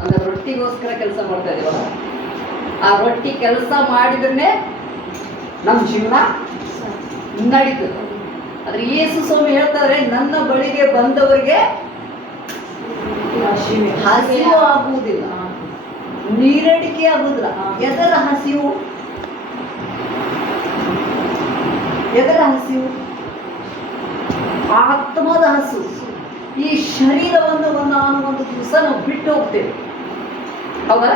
ಅಂದ್ರೆ ರೊಟ್ಟಿಗೋಸ್ಕರ ಕೆಲಸ ಮಾಡ್ತಾ ಇದೀವಲ್ಲ, ಆ ರೊಟ್ಟಿ ಕೆಲಸ ಮಾಡಿದ್ರೆ ನಮ್ಮ ಜೀವನ ನಡೀತದೆ. ಆದ್ರೆ ಯೇಸು ಸ್ವಾಮಿ ಹೇಳ್ತಾರೆ, ನನ್ನ ಬಳಿಗೆ ಬಂದವರಿಗೆ ಹಸಿವು ಆಗುವುದಿಲ್ಲ, ನೀರಡಿಕೆ ಆಗುವುದಿಲ್ಲ. ಎದರ ಹಸಿವು? ಎದರ ಹಸಿವು? ಆತ್ಮದ ಹಸಿವು. ಈ ಶರೀರವನ್ನು ಒಂದು ದಿವಸ ನಾವು ಬಿಟ್ಟು ಹೋಗ್ತೇವೆ, ಹೌದಾ?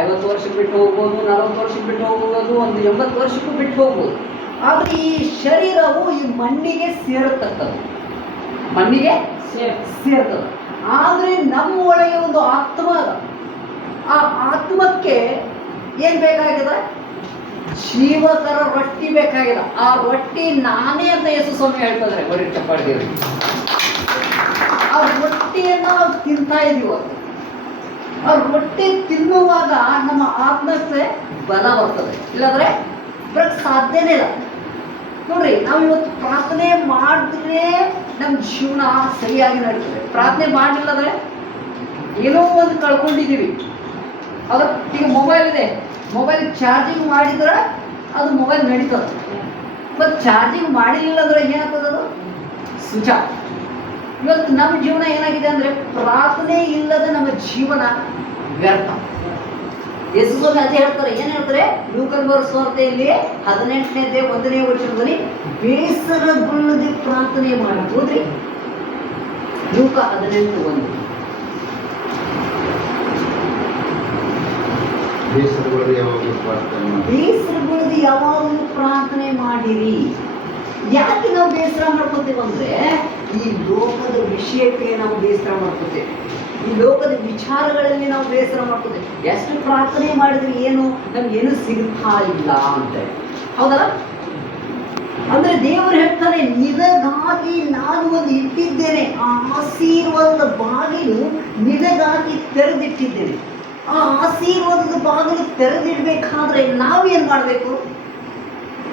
50 ವರ್ಷಕ್ಕೆ ಬಿಟ್ಟು ಹೋಗ್ಬೋದು, 40 ವರ್ಷಕ್ಕೆ ಬಿಟ್ಟು ಹೋಗ್ಬೋದು, ಒಂದು 80 ವರ್ಷಕ್ಕೂ ಬಿಟ್ಟು ಹೋಗ್ಬೋದು. ಆದರೆ ಈ ಶರೀರವು ಈ ಮಣ್ಣಿಗೆ ಸೇರತಕ್ಕದ್ದು, ಮಣ್ಣಿಗೆ ಸೇರ್ತದೆ. ಆದರೆ ನಮ್ಮ ಒಳಗೆ ಒಂದು ಆತ್ಮ ಅದ. ಆ ಆತ್ಮಕ್ಕೆ ಏನು ಬೇಕಾಗಿದೆ? ಜೀವಕರ ರೊಟ್ಟಿ ಬೇಕಾಗಿದೆ. ಆ ರೊಟ್ಟಿ ನಾನೇ ಅಂತ ಯೇಸು ಸ್ವಾಮಿ ಹೇಳ್ತಿದ್ದಾರೆ. ಬರೀ ಚಪ್ಪಾಳೆ. ಆ ರೊಟ್ಟಿಯನ್ನು ನಾವು ತಿಂತಾ ಇದೀವ. ಆ ರೊಟ್ಟಿ ತಿನ್ನುವಾಗ ನಮ್ಮ ಆತ್ಮಕ್ಕೆ ಬಲ ಬರ್ತದೆ, ಇಲ್ಲಾಂದ್ರೆ ಬರಕ್ಕೆ ಸಾಧ್ಯನೇ ಇಲ್ಲ. ನೋಡ್ರಿ, ನಾವು ಇವತ್ತು ಪ್ರಾರ್ಥನೆ ಮಾಡಿದ್ರೆ ನಮ್ಮ ಜೀವನ ಸರಿಯಾಗಿ ನಡೀತದೆ. ಪ್ರಾರ್ಥನೆ ಮಾಡಲಿಲ್ಲಂದ್ರೆ ಏನೋ ಒಂದು ಕಳ್ಕೊಂಡಿದ್ದೀವಿ. ಅದ್ರ ಈಗ ಮೊಬೈಲ್ ಇದೆ, ಮೊಬೈಲ್ ಚಾರ್ಜಿಂಗ್ ಮಾಡಿದ್ರೆ ಅದು ಮೊಬೈಲ್ ನಡೀತದೆ. ಮತ್ತು ಚಾರ್ಜಿಂಗ್ ಮಾಡಿಲ್ಲ ಅಂದ್ರೆ ಏನಾಗ್ತದೆ? ಅದು ಸ್ವಿಚ್ ಆಫ್. ಇವತ್ತು ನಮ್ಮ ಜೀವನ ಏನಾಗಿದೆ ಅಂದರೆ, ಪ್ರಾರ್ಥನೆ ಇಲ್ಲದ ನಮ್ಮ ಜೀವನ ವ್ಯರ್ಥ. ಯೇಸು ಸ್ವಾಮಿ ಅದೇ ಹೇಳ್ತಾರೆ. ಏನು ಹೇಳ್ತಾರೆ? ಲೂಕನ ಸುವಾರ್ತೆಯಲ್ಲಿ 18ನೇ 1ನೇ ವಚನದಲ್ಲಿ ಬೇಸರಗೊಳ್ಳದೆ ಪ್ರಾರ್ಥನೆ ಮಾಡಿ. ಹೋದ್ರಿ ಲೂಕ 18:1. ಬೇಸರಗೊಳ್ಳದೆ ಯಾವಾಗಲೂ ಪ್ರಾರ್ಥನೆ ಮಾಡಿರಿ. ಯಾಕೆ ನಾವು ಬೇಸರ ಮಾಡ್ಕೋತೀವಿ ಅಂದರೆ, ಈ ಲೋಕದ ವಿಷಯಕ್ಕೆ ನಾವು ಬೇಸರ ಮಾಡ್ಕೋತೇವೆ, ಈ ಲೋಕದ ವಿಚಾರಗಳಲ್ಲಿ ನಾವು ಬೇಸರ ಮಾಡ್ಕೋತೇವೆ. ಎಷ್ಟು ಪ್ರಾರ್ಥನೆ ಮಾಡಿದ್ರೆ ಏನು ನಮ್ಗೇನು ಸಿಗ್ತಾ ಇಲ್ಲ ಅಂತ, ಹೌದಲ್ಲ? ಅಂದ್ರೆ ದೇವರು ಹೇಳ್ತಾನೆ, ನಿನಗಾಗಿ ನಾನು ಒಂದು ಇಟ್ಟಿದ್ದೇನೆ, ಆ ಆಶೀರ್ವಾದದ ಬಾಗಿಲು ನಿನಗಾಗಿ ತೆರೆದಿಟ್ಟಿದ್ದೇನೆ. ಆ ಆಶೀರ್ವಾದದ ಬಾಗಿಲು ತೆರೆದಿಡ್ಬೇಕಾದ್ರೆ ನಾವೇನ್ ಮಾಡಬೇಕು?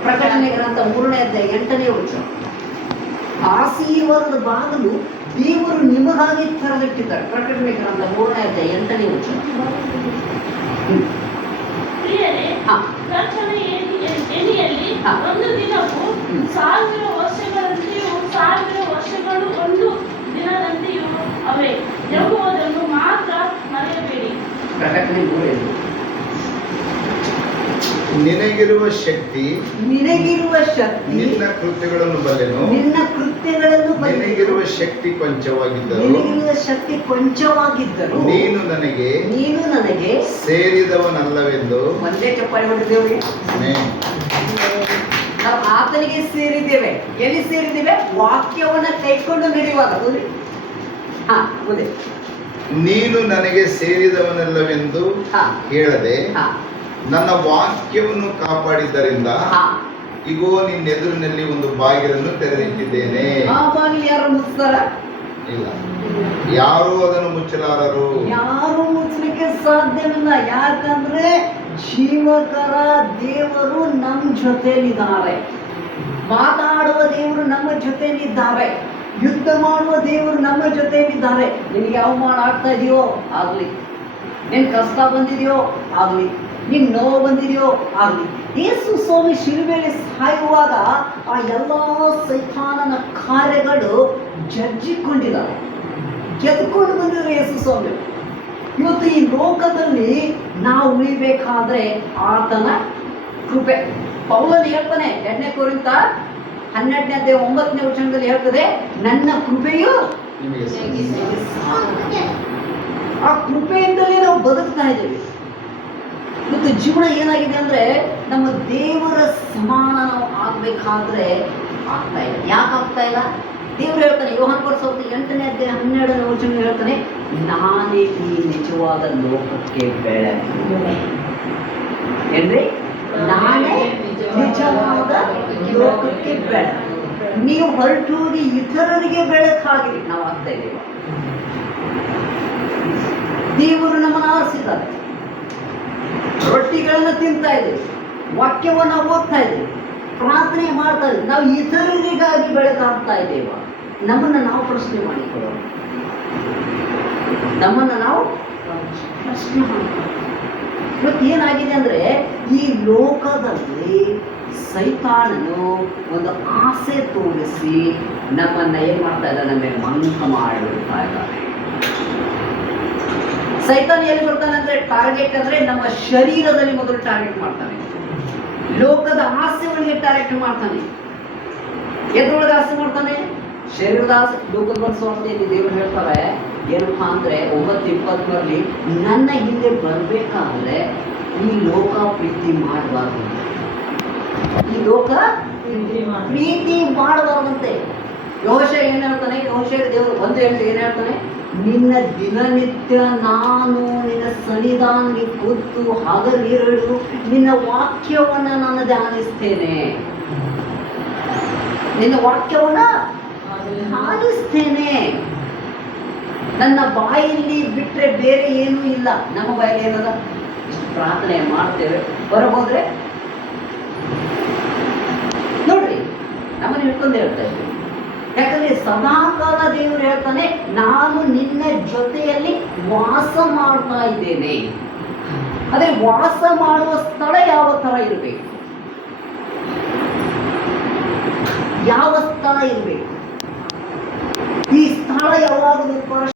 ಪ್ರಕಟಣೆ ಗ್ರಂಥ 3ನೇ ಅಧ್ಯಾಯ 8ನೇ ವಚನ. ಆಶೀರ್ವಾದದ ಬಾಗಿಲು ದೇವರು ನಿಮಗಾಗಿ ತೆರೆದಿಟ್ಟಿದ್ದಾರೆ. ಪ್ರಕಟಣೆ ಗ್ರಂಥ 3ನೇ ಅಧ್ಯಾಯ 8ನೇ ವಚನ. ಒಂದು ದಿನವು 1000 ವರ್ಷಗಳಂತೆಯೂ 1000 ವರ್ಷಗಳು ಒಂದು ದಿನದಂತೆಯೂ ಅವೆ ಎಂಬುದನ್ನು ಮಾತ್ರ ಮರೆಯಬೇಡಿ. ಪ್ರಕಟಣೆ 3. ನಿನಗಿರುವ ಶಕ್ತಿ ನಿನ್ನ ಕೃತ್ಯಗಳನ್ನು ಬಲ್ಲೆನು. ನಿನಗಿರುವ ಶಕ್ತಿ ಕೊಂಚವಾಗಿದ್ದರು ನೀನು ನನಗೆ ಸೇರಿದವನಲ್ಲವೆಂದು. ಒಂದೇ ಚಪ್ಪಾಳೆ ಹೊಡೆದೇವೆ. ನಾವು ಆತನಿಗೆ ಸೇರಿದ್ದೇವೆ. ಎಲ್ಲಿ ಸೇರಿದ್ದೇವೆ? ವಾಕ್ಯವನ್ನ ಕೈಕೊಂಡು ನಡೆಯುವಾಗ. ಮುಂದೆ ನೀನು ನನಗೆ ಸೇರಿದವನಲ್ಲವೆಂದು ಹೇಳದೆ ನನ್ನ ವಾಕ್ಯವನ್ನು ಕಾಪಾಡಿದ್ದರಿಂದ ಇಗೋ ನಿನ್ನೆದುರಿನಲ್ಲಿ ಒಂದು ಬಾಗಿಲನ್ನು ತೆರೆದಿಟ್ಟಿದ್ದೇನೆ. ಆ ಬಾಗಿಲು ಯಾರು ಮುಚ್ತಾರ? ಇಲ್ಲ, ಯಾರು ಅದನ್ನು ಮುಚ್ಚಲಾರರು. ಯಾರು ಮುಚ್ಚಲಿಕ್ಕೆ ಸಾಧ್ಯವಿಲ್ಲ. ಯಾಕಂದ್ರೆ ಜೀವಕರ ದೇವರು ನಮ್ಮ ಜೊತೆಯಲ್ಲಿದ್ದಾರೆ, ಮಾತಾಡುವ ದೇವರು ನಮ್ಮ ಜೊತೆಯಲ್ಲಿದ್ದಾರೆ, ಯುದ್ಧ ಮಾಡುವ ದೇವರು ನಮ್ಮ ಜೊತೆಯಲ್ಲಿದ್ದಾರೆ. ನಿನಗೆ ಅವಮಾನ ಆಗ್ತಾ ಇದೆಯೋ ಆಗ್ಲಿ, ನಿನ್ ಕಷ್ಟ ಬಂದಿದೆಯೋ ಆಗ್ಲಿ, ನಿನ್ ನೋವು ಬಂದಿದೆಯೋ ಆಗ್ಲಿ, ಯೇಸು ಸ್ವಾಮಿ ಶಿಲುಬೆಯಲ್ಲಿ ಸಾಯುವಾಗ ಆ ಎಲ್ಲ ಸೈತಾನನ ಕಾರ್ಯಗಳು ಜಜ್ಜಿಕೊಂಡಿದ್ದಾರೆ, ಗೆದ್ದುಕೊಂಡು ಬಂದಿದ್ದಾರೆ ಯೇಸು ಸ್ವಾಮಿ. ಇವತ್ತು ಈ ಲೋಕದಲ್ಲಿ ನಾವು ಉಳಿಬೇಕಾದ್ರೆ ಆತನ ಕೃಪೆ. ಪೌಲನು ಹೇಳ್ತಾನೆ 2ನೇ ಕೊರಿಂಥ 12ನೇ ಅಧ್ಯಾಯ 9ನೇ ವಚನದಲ್ಲಿ ಹೇಳ್ತದೆ, ನನ್ನ ಕೃಪೆಯು ಆ ಕೃಪೆಯಿಂದಲೇ ನಾವು ಬದುಕ್ತಾ ಇದ್ದೇವೆ. ಇವತ್ತು ಜೀವನ ಏನಾಗಿದೆ ಅಂದರೆ, ನಮ್ಮ ದೇವರ ಸಮಾನ ನಾವು ಆಗಬೇಕಾದ್ರೆ ಆಗ್ತಾ ಇಲ್ಲ. ಯಾಕೆ ಆಗ್ತಾ ಇಲ್ಲ? ದೇವರು ಹೇಳ್ತಾನೆ, ಯೋಹಾನ 8ನೇ ಅಧ್ಯಾಯ 12ನೇ ವಚನ ಹೇಳ್ತಾನೆ, ನಾನೇ ಈ ನಿಜವಾದ ಲೋಕಕ್ಕೆ ಬೆಳಕು. ಏನ್ರಿ? ನಾನೇ ನಿಜವಾದ ಲೋಕಕ್ಕೆ ಬೆಳಕು. ನೀವು ಹೊರಟೋಗಿ ಇತರರಿಗೆ ಬೆಳಕಾಗಿರಿ. ನಾವು ಆಗ್ತಾ ಇದ್ದೇವೆ. ದೇವರು ನಮ್ಮನ್ನು ಆರಿಸಿದ್ದಾರೆ. ರೊಟ್ಟಿಗಳನ್ನು ತಿಂತಾ ಇದ್ದೀವಿ, ವಾಕ್ಯವನ್ನು ಓದ್ತಾ ಇದ್ದೀವಿ, ಪ್ರಾರ್ಥನೆ ಮಾಡ್ತಾ ಇದ್ದೀವಿ. ನಾವು ಇತರರಿಗಾಗಿ ಬೆಳಕಾಗ್ತಾ ಇದ್ದೇವ? ನಮ್ಮನ್ನು ನಾವು ಪ್ರಶ್ನೆ ಮಾಡಿಕೊಳ್ಳೋಣ. ನಮ್ಮನ್ನು ನಾವು ಪ್ರಶ್ನೆ ಮಾಡ್ತಾರೆ. ಇವತ್ತು ಏನಾಗಿದೆ ಅಂದರೆ ಈ ಲೋಕದಲ್ಲಿ ಸೈತಾನನು ಒಂದು ಆಸೆ ತೋರಿಸಿ ನಮ್ಮನ್ನು ಏನು ಮಾಡ್ತಾ ಇದ್ದಾನೆ ಅಂದರೆ ಮಂಕ ಮಾಡಿಬಿಡ್ತಾ ಇದ್ದಾನೆ. ಸೈತಾನ ಎಲ್ಲಿ ಬರ್ತಾನೆ ಅಂದರೆ ಟಾರ್ಗೆಟ್ ಅಂದರೆ ನಮ್ಮ ಶರೀರದಲ್ಲಿ ಮೊದಲು ಟಾರ್ಗೆಟ್ ಮಾಡ್ತಾನೆ, ಲೋಕದ ಆಸೆಗಳಿಗೆ ಟಾರ್ಗೆಟ್ ಮಾಡ್ತಾನೆ. ಎದ್ರೊಳಗೆ ಆಸೆ ಮಾಡ್ತಾನೆ? ಶರೀರದ ಆಸೆ. ಲೋಕದ ಸ್ವಾರ್ಥೆಯಲ್ಲಿ ದೇವರು ಹೇಳ್ತಾರೆ ಏನಪ್ಪಾ ಅಂದರೆ 9:20 ನನ್ನ ಹಿಂದೆ ಬರಬೇಕಾದ್ರೆ ಈ ಲೋಕ ಪ್ರೀತಿ ಮಾಡಬಾರ್ದು, ಈ ಲೋಕ ಪ್ರೀತಿ ಮಾಡಬಾರ್ದಂತೆ. ಯೋಶೆ ಏನು ಹೇಳ್ತಾನೆ? ಯೋಶೆ ದೇವರು 1:8 ಏನು ಹೇಳ್ತಾನೆ? ನಿನ್ನ ದಿನನಿತ್ಯ ನಾನು ನಿನ್ನ ಸನ್ನಿಧಾನಕ್ಕೆ ಕೂತು ಹಗಲಿರುಳು ನಿನ್ನ ವಾಕ್ಯವನ್ನು ನಾನು ಧ್ಯಾನಿಸ್ತೇನೆ, ನಿನ್ನ ವಾಕ್ಯವನ್ನ ಧ್ಯಾನಿಸ್ತೇನೆ. ನನ್ನ ಬಾಯಲ್ಲಿ ಬಿಟ್ಟರೆ ಬೇರೆ ಏನೂ ಇಲ್ಲ. ನಮ್ಮ ಬಾಯಲ್ಲಿ ಏನದ? ಇಷ್ಟು ಪ್ರಾರ್ಥನೆ ಮಾಡ್ತೇವೆ, ಹೊರಗೋದ್ರೆ ನೋಡ್ರಿ ನಮ್ಮನ್ನು ಹಿಡ್ಕೊಂಡು ಹೇಳ್ತಾ ಇದ್ದೀವಿ. ಯಾಕಂದ್ರೆ ಸದಾಕಾಲ ದೇವರು ಹೇಳ್ತಾನೆ ನಾನು ನಿನ್ನ ಜೊತೆಯಲ್ಲಿ ವಾಸ ಮಾಡ್ತಾ ಇದ್ದೇನೆ. ಅದೇ ವಾಸ ಮಾಡುವ ಸ್ಥಳ ಯಾವ ಥರ ಇರಬೇಕು? ಯಾವ ಸ್ಥಳ ಇರಬೇಕು? ಈ ಸ್ಥಳ ಯಾವಾಗಲೂ